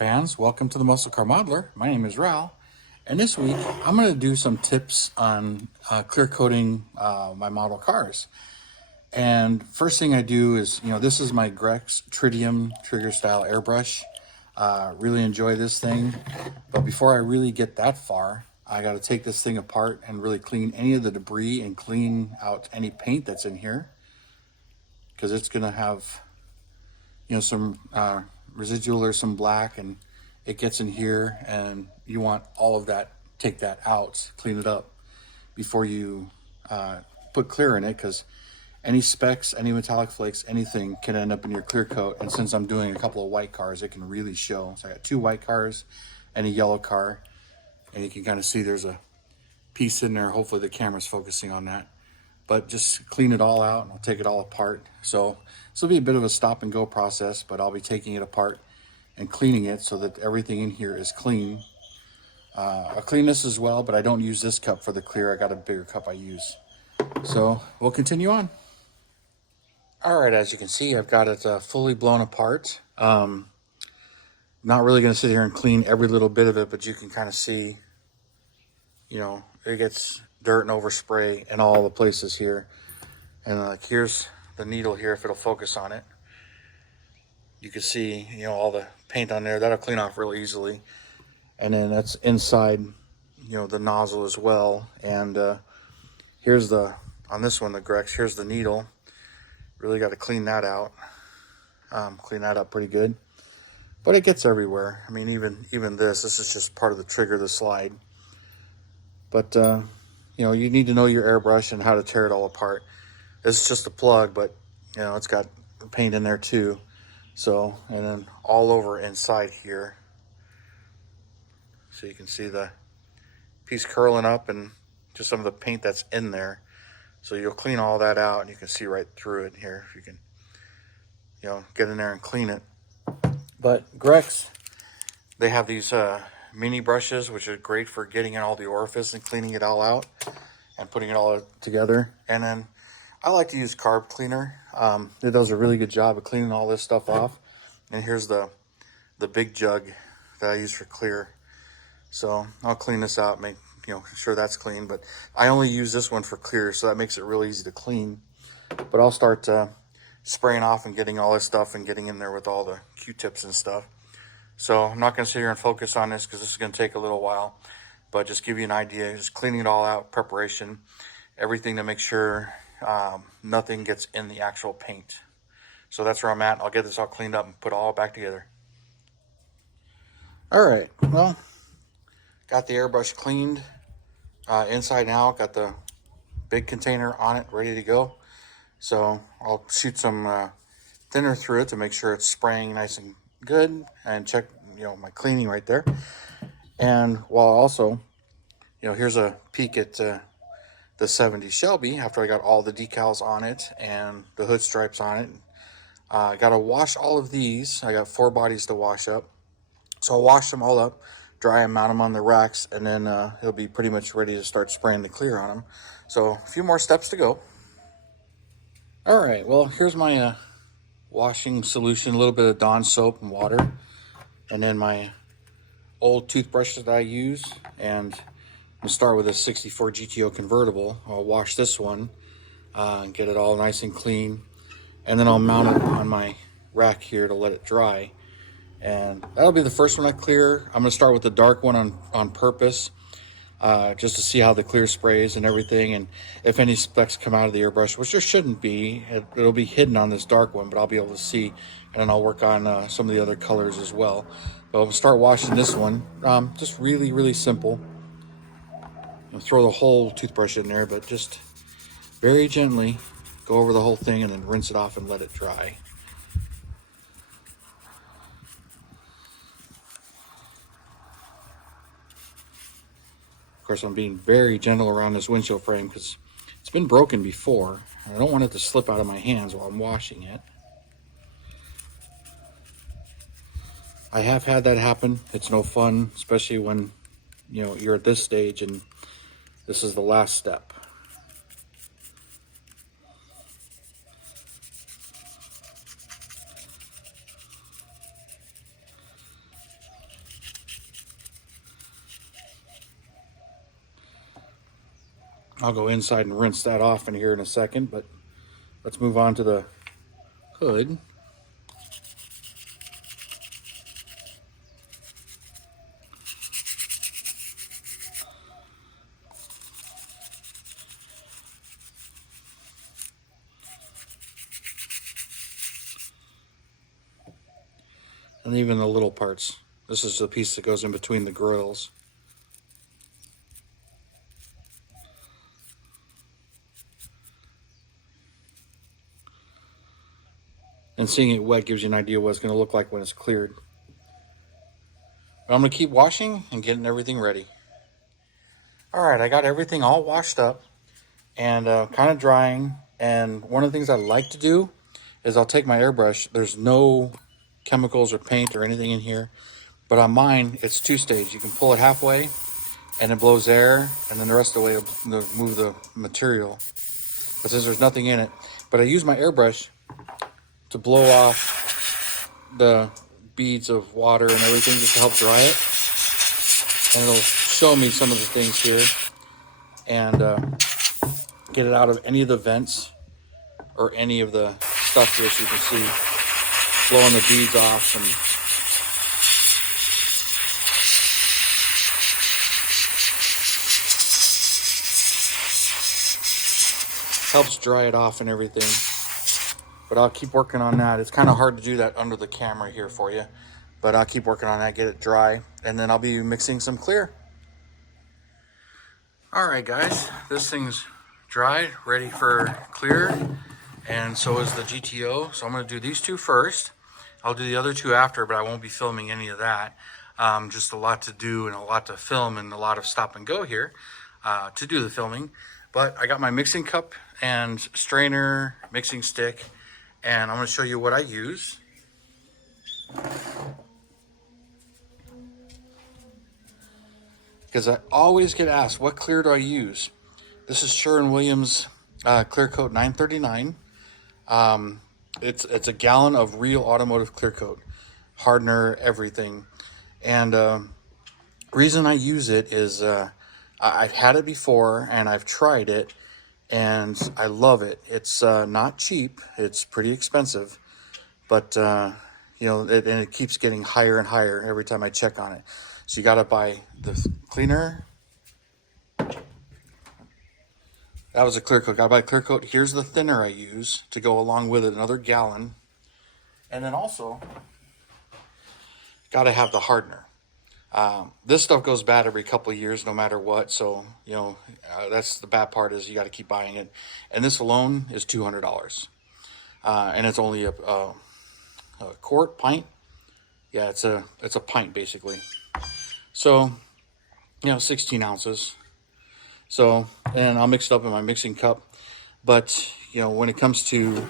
fans, welcome to the Muscle Car Modeler. My name is Ral, and this week I'm going to do some tips on clear coating my model cars. And first thing I do is, this is my Grex Tritium trigger style airbrush. Really enjoy this thing, but before I really get that far, I got to take this thing apart and really clean any of the debris and clean out any paint that's in here, because it's going to have some residual or some black, and it gets in here, and you want all of that, take that out, clean it up before you put clear in it, because any specks, any metallic flakes, anything can end up in your clear coat. And since I'm doing a couple of white cars, it can really show. So I got 2 white cars and a yellow car, and you can kind of see there's a piece in there. Hopefully the camera's focusing on that. But just clean it all out, and I'll take it all apart. So this will be a bit of a stop and go process, but I'll be taking it apart and cleaning it so that everything in here is clean. I'll clean this as well, but I don't use this cup for the clear. I got a bigger cup I use. So we'll continue on. All right, as you can see, I've got it fully blown apart. Not really going to sit here and clean every little bit of it, but you can kind of see, it gets dirt and overspray in all the places here. And like, here's the needle here, if it'll focus on it. You can see, all the paint on there. That'll clean off real easily. And then that's inside, the nozzle as well. And here's on this one, the Grex, here's the needle. Really got to clean that out. Clean that up pretty good. But it gets everywhere. I mean, even this is just part of the trigger, the slide. But, you need to know your airbrush and how to tear it all apart. This is just a plug, but, it's got paint in there too. So, and then all over inside here. So you can see the piece curling up and just some of the paint that's in there. So you'll clean all that out, and you can see right through it here if you can, get in there and clean it. But Grex, they have these mini brushes, which are great for getting in all the orifice and cleaning it all out and putting it all together. And then I like to use carb cleaner. It does a really good job of cleaning all this stuff off. And here's the big jug that I use for clear. So I'll clean this out, make sure that's clean. But I only use this one for clear, so that makes it real easy to clean. But I'll start spraying off and getting all this stuff and getting in there with all the Q-tips and stuff. So I'm not going to sit here and focus on this because this is going to take a little while, but just give you an idea, just cleaning it all out, preparation, everything to make sure nothing gets in the actual paint. So that's where I'm at. I'll get this all cleaned up and put it all back together. All right, well, got the airbrush cleaned inside and out, got the big container on it ready to go. So I'll shoot some thinner through it to make sure it's spraying nice and good, and check my cleaning right there. And while also here's a peek at the 70 Shelby after I got all the decals on it and the hood stripes on it. I got to wash all of these. I got 4 bodies to wash up, so I'll wash them all up, dry them, mount them on the racks, and then it'll be pretty much ready to start spraying the clear on them. So a few more steps to go. All right, well, here's my washing solution, a little bit of Dawn soap and water, and then my old toothbrush that I use. And I'm gonna start with a 64 GTO convertible. I'll wash this one and get it all nice and clean, and then I'll mount it on my rack here to let it dry. And that'll be the first one I clear. I'm gonna start with the dark one on purpose, just to see how the clear sprays and everything, and if any specks come out of the airbrush, which there shouldn't be. It'll be hidden on this dark one, but I'll be able to see, and then I'll work on some of the other colors as well. But I'll start washing this one. Just really, really simple. I'll throw the whole toothbrush in there, but just very gently go over the whole thing and then rinse it off and let it dry. Of course, I'm being very gentle around this windshield frame because it's been broken before. I don't want it to slip out of my hands while I'm washing it. I have had that happen. It's no fun, especially when you're at this stage and this is the last step. I'll go inside and rinse that off in here in a second, but let's move on to the hood. And even the little parts. This is the piece that goes in between the grills. And seeing it wet gives you an idea what it's going to look like when it's cleared. But I'm going to keep washing and getting everything ready. All right, I got everything all washed up and kind of drying. And one of the things I like to do is I'll take my airbrush. There's no chemicals or paint or anything in here. But on mine, it's two-stage. You can pull it halfway and it blows air, and then the rest of the way it'll move the material. But since there's nothing in it, but I use my airbrush to blow off the beads of water and everything just to help dry it. And it'll show me some of the things here and get it out of any of the vents or any of the stuff here, so you can see blowing the beads off. And helps dry it off and everything. But I'll keep working on that. It's kind of hard to do that under the camera here for you, but I'll keep working on that, get it dry, and then I'll be mixing some clear. All right, guys, this thing's dried, ready for clear, and so is the GTO. So I'm going to do these two first. I'll do the other two after, but I won't be filming any of that. Just a lot to do and a lot to film and a lot of stop and go here to do the filming. But I got my mixing cup and strainer, mixing stick, and I'm going to show you what I use. Because I always get asked, what clear do I use? This is Sherwin-Williams Clear Coat 939. It's a gallon of real automotive clear coat, hardener, everything. And reason I use it is I've had it before and I've tried it and I love it. It's not cheap. It's pretty expensive, but you know, and it keeps getting higher and higher every time I check on it. So you got to buy the cleaner. That was a clear coat. Got to buy clear coat. Here's the thinner I use to go along with it, another gallon. And then also got to have the hardener. This stuff goes bad every couple of years, no matter what. So, you know, that's the bad part, is you got to keep buying it. And this alone is $200. And it's only a quart, pint. Yeah, it's a pint basically. So, you know, 16 ounces. So, and I'll mix it up in my mixing cup. But, you know, when it comes to,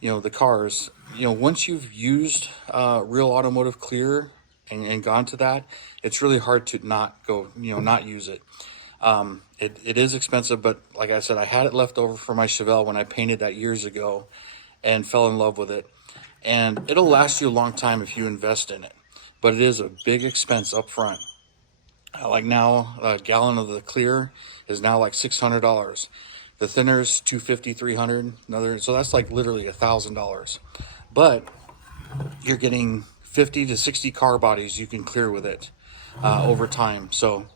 you know, the cars, you know, once you've used real automotive clear and gone to that, it's really hard to not go, you know, not use it. It is expensive, but like I said, I had it left over for my Chevelle when I painted that years ago and fell in love with it. And it'll last you a long time if you invest in it, but it is a big expense up front. Like now, a gallon of the clear is now like $600. The thinner's $250, $300. Another, so that's like literally $1,000. But you're getting 50 to 60 car bodies you can clear with it over time. So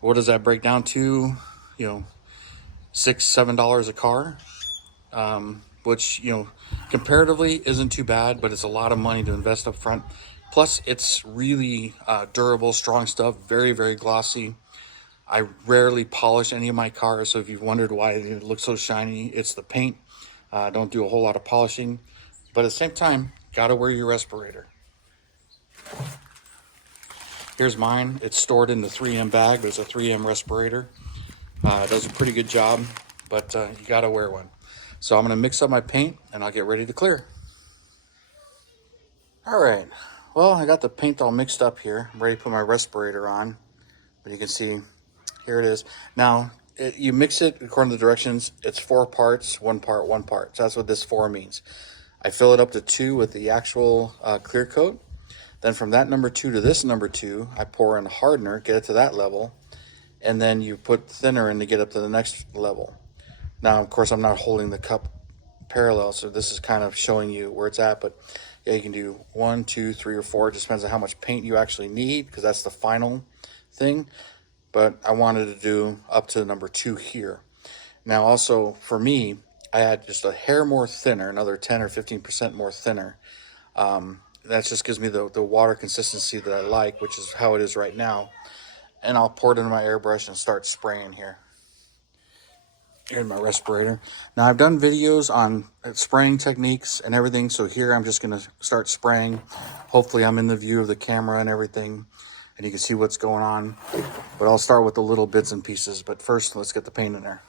what does that break down to? You know, $6, $7 a car, which, you know, comparatively isn't too bad, but it's a lot of money to invest up front. Plus, it's really durable, strong stuff, very, very glossy. I rarely polish any of my cars, so if you've wondered why it looks so shiny, it's the paint. Don't do a whole lot of polishing, but at the same time, gotta wear your respirator. Here's mine. It's stored in the 3M bag, but it's a 3M respirator. It does a pretty good job, but you gotta wear one. So I'm gonna mix up my paint and I'll get ready to clear. All right. Well, I got the paint all mixed up here. I'm ready to put my respirator on. But you can see, here it is. Now, you mix it according to the directions. It's 4 parts, 1 part, 1 part. So that's what this 4 means. I fill it up to 2 with the actual clear coat. Then from that number 2 to this number 2, I pour in a hardener, get it to that level. and then you put thinner in to get up to the next level. Now, of course, I'm not holding the cup parallel, so this is kind of showing you where it's at, but yeah, you can do 1, 2, 3, or 4. It just depends on how much paint you actually need, because that's the final thing. But I wanted to do up to number 2 here. Now, also for me, I had just a hair more thinner, another 10 or 15% more thinner. That just gives me the water consistency that I like, which is how it is right now. And I'll pour it into my airbrush and start spraying here. Here's my respirator. Now, I've done videos on spraying techniques and everything, so here I'm just going to start spraying. Hopefully I'm in the view of the camera and everything, and you can see what's going on. But I'll start with the little bits and pieces. But first, let's get the paint in there.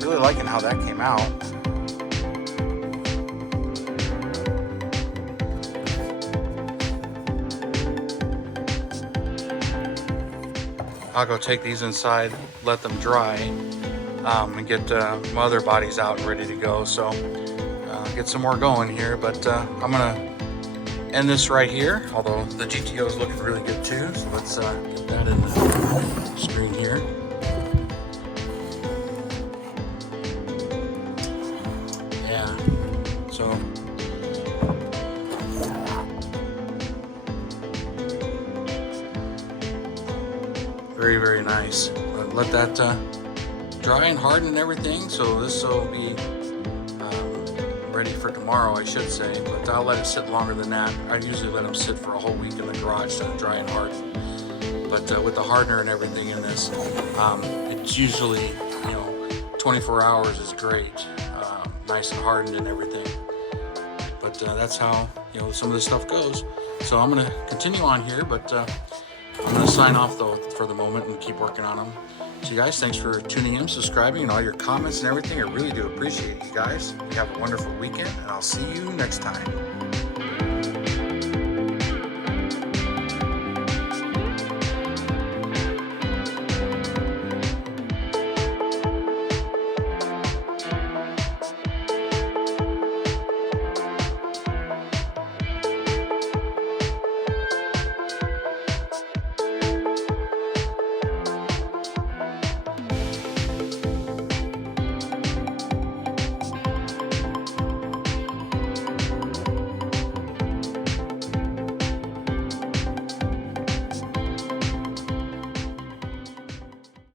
Really liking how that came out. I'll go take these inside, let them dry, and get my other bodies out and ready to go. So get some more going here, but I'm gonna end this right here, although the GTO is looking really good too. So let's get that in the screen here. So very, very nice. Let that dry and harden and everything. So this will be ready for tomorrow, I should say, but I'll let it sit longer than that. I usually let them sit for a whole week in the garage to dry and harden. But with the hardener and everything in this, it's usually, 24 hours is great. Nice and hardened and everything. But that's how some of this stuff goes. So I'm gonna continue on here, but I'm gonna sign off though for the moment and keep working on them. So you guys, thanks for tuning in, subscribing, and all your comments and everything. I really do appreciate you guys. You have a wonderful weekend, and I'll see you next time.